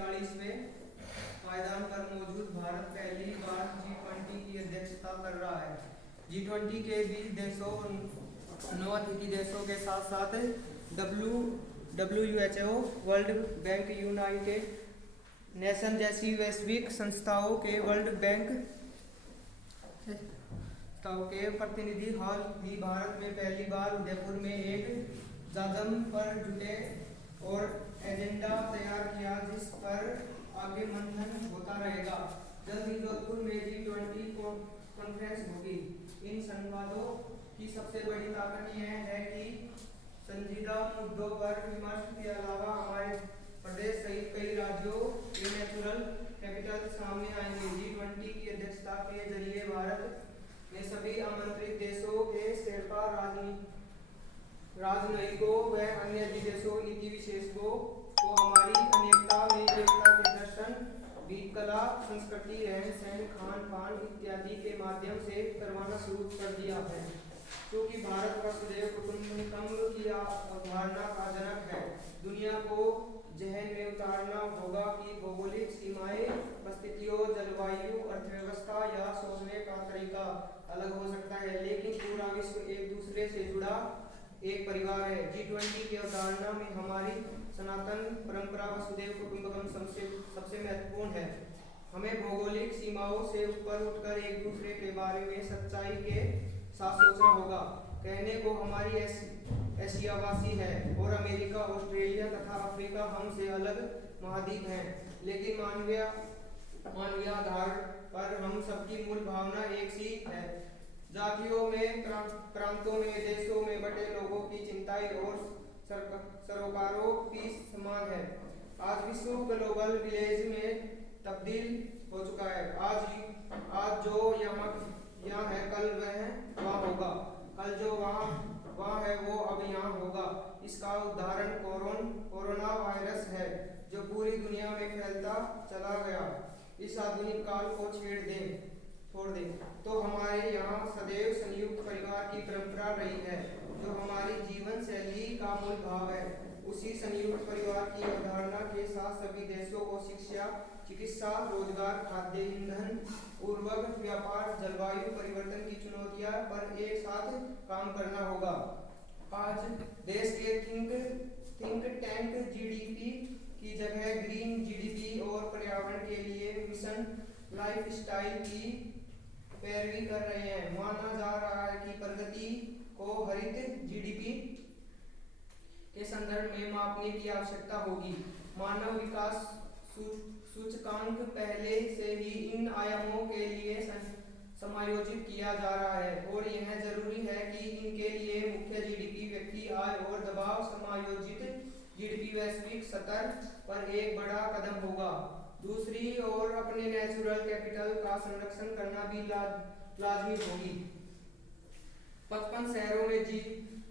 40वें पायदान पर मौजूद भारत पहली बार G20 की अध्यक्षता कर रहा है। G20 के 20 देशों, 9 अतिथि देशों के साथ साथ WHO, world bank, United nation जैसी वैश्विक संस्थाओं के प्रतिनिधि हाल ही भारत में पहली बार उदयपुर में एक जाजम पर जुटे और एजेंडा तैयार किया जिस पर आगे मंथन होता रहेगा। जल्द ही जोधपुर में G20 कॉन्फ्रेंस होगी। इन संवादों की सबसे बड़ी ताकत यह है कि संजीदा मुद्दों पर विमर्श के अलावा हमारे प्रदेश सहित कई राज्यों के नेचुरल कैपिटल सामने आएंगे। G20 की अध्यक्षता के जरिए भारत ने सभी आमंत्रित देशों के शेर्पा राजनयिकों व अन्य विदेशों नीति विशेषज्ञों को हमारी अनेकता में एकता के दर्शन भी कला, संस्कृति, रहन सहन, खान पान इत्यादि के माध्यम से करवाना शुरू कर दिया है। क्योंकि भारत वसुधैव कुटुंबकम की अवधारणा का जनक है, दुनिया को जहन में उतारना होगा कि भौगोलिक सीमाएं, परिस्थितियों, जलवायु, अर्थव्यवस्था या सोचने का तरीका अलग हो सकता है, लेकिन पूरा विश्व एक दूसरे से जुड़ा एक परिवार है। G20 की अवधारणा में हमारी सनातन परंपरा वसुधैव कुटुंबकम सबसे महत्वपूर्ण है। हमें भौगोलिक सीमाओं से ऊपर उठकर एक दूसरे के बारे में सच्चाई के साथ सोचना होगा। कहने को हमारी एशियावासी है और अमेरिका, ऑस्ट्रेलिया तथा अफ्रीका हमसे अलग महाद्वीप हैं, लेकिन मानवीय आधार पर हम सबकी मूल भावना एक सी है। जातियों में, प्रांतों में, देशों में बटे लोगों की चिंताएं और सरोकारों की समान है। आज विश्व ग्लोबल विलेज में तब्दील हो चुका है। आज जो यहाँ है कल वह वहाँ होगा, कल जो वहाँ है वो अब यहाँ होगा। इसका उदाहरण कोरोना वायरस है जो पूरी दुनिया में फैलता चला गया। इस आधुनिक काल को छोड़ दें तो हमारे यहाँ सदैव संयुक्त परिवार की परंपरा रही है, जो हमारी जीवन शैली का मूल भाव है। उसी संयुक्त परिवार की अवधारणा के साथ सभी देशों को शिक्षा, चिकित्सा, रोजगार, खाद्य, ईंधन, उर्वरक, व्यापार, जलवायु परिवर्तन की चुनौतियां पर एक साथ काम करना होगा। आज देश के थिंक टैंक जीडीपी की जगह ग्रीन जीडीपी और पर्यावरण के लिए मिशन लाइफस्टाइल की पैरवी कर रहे हैं। माना जा रहा है कि प्रगति को हरित जीडीपी के संदर्भ में मापने की आवश्यकता होगी। मानव विकास सूचकांक पहले से ही इन आयामों के लिए समायोजित किया जा रहा है और यह जरूरी है कि इनके लिए मुख्य जीडीपी, व्यक्ति आय और दबाव समायोजित जीडीपी वैश्विक स्तर पर एक बड़ा कदम होगा। दूसरी ओर अपने नेचुरल कैपिटल का संरक्षण करना भी लाजमी होगी। 55 शहरों में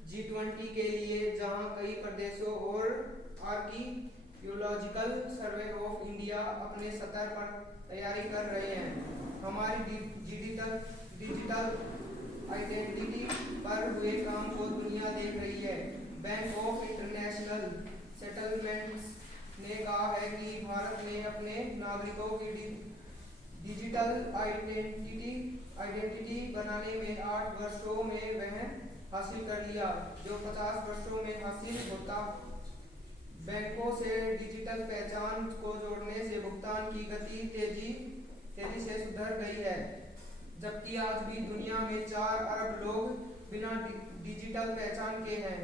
G20 के लिए, जहां कई प्रदेशों और आर्कियोलॉजिकल सर्वे ऑफ इंडिया अपने स्तर पर तैयारी कर रहे हैं। हमारी डिजिटल आइडेंटिटी पर हुए काम को दुनिया देख रही है। बैंक ऑफ इंटरनेशनल सेटलमेंट्स ने कहा है कि भारत ने अपने नागरिकों की डिजिटल आइडेंटिटी बनाने में 8 वर्षों में वह हासिल कर लिया, जो 50 वर्षों में हासिल होता। बैंकों से डिजिटल पहचान को जोड़ने से भुगतान की गति तेजी से सुधर गई है, जबकि आज भी दुनिया में 4 अरब लोग बिना डिजिटल पहचान के हैं,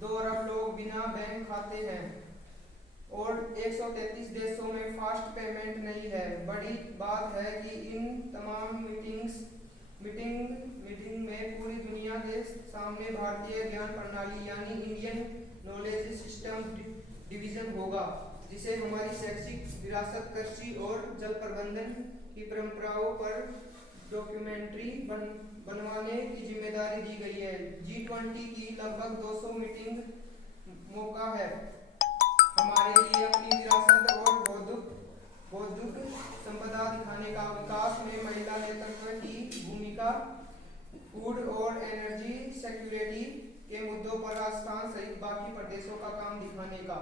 2 अरब लोग बिना बैंक खाते हैं और 133 देशों में फास्ट पेमेंट नहीं है। बड़ी बात है कि इन तमाम मीटिंग में पूरी दुनिया के सामने भारतीय ज्ञान प्रणाली यानी इंडियन नॉलेज सिस्टम डिवीजन होगा, जिसे हमारी शैक्षिक विरासत, कृषि और जल प्रबंधन की परंपराओं पर डॉक्यूमेंट्री बनवाने की जिम्मेदारी दी गई है। G20 की लगभग 200 मीटिंग मौका है हमारे लिए अपनी विरासत और बौद्धिक संपदा दिखाने का। विकास में महिला नेतृत्व की भूमिका, फूड और एनर्जी सिक्योरिटी के मुद्दों पर राजस्थान सहित बाकी प्रदेशों का काम दिखाने का।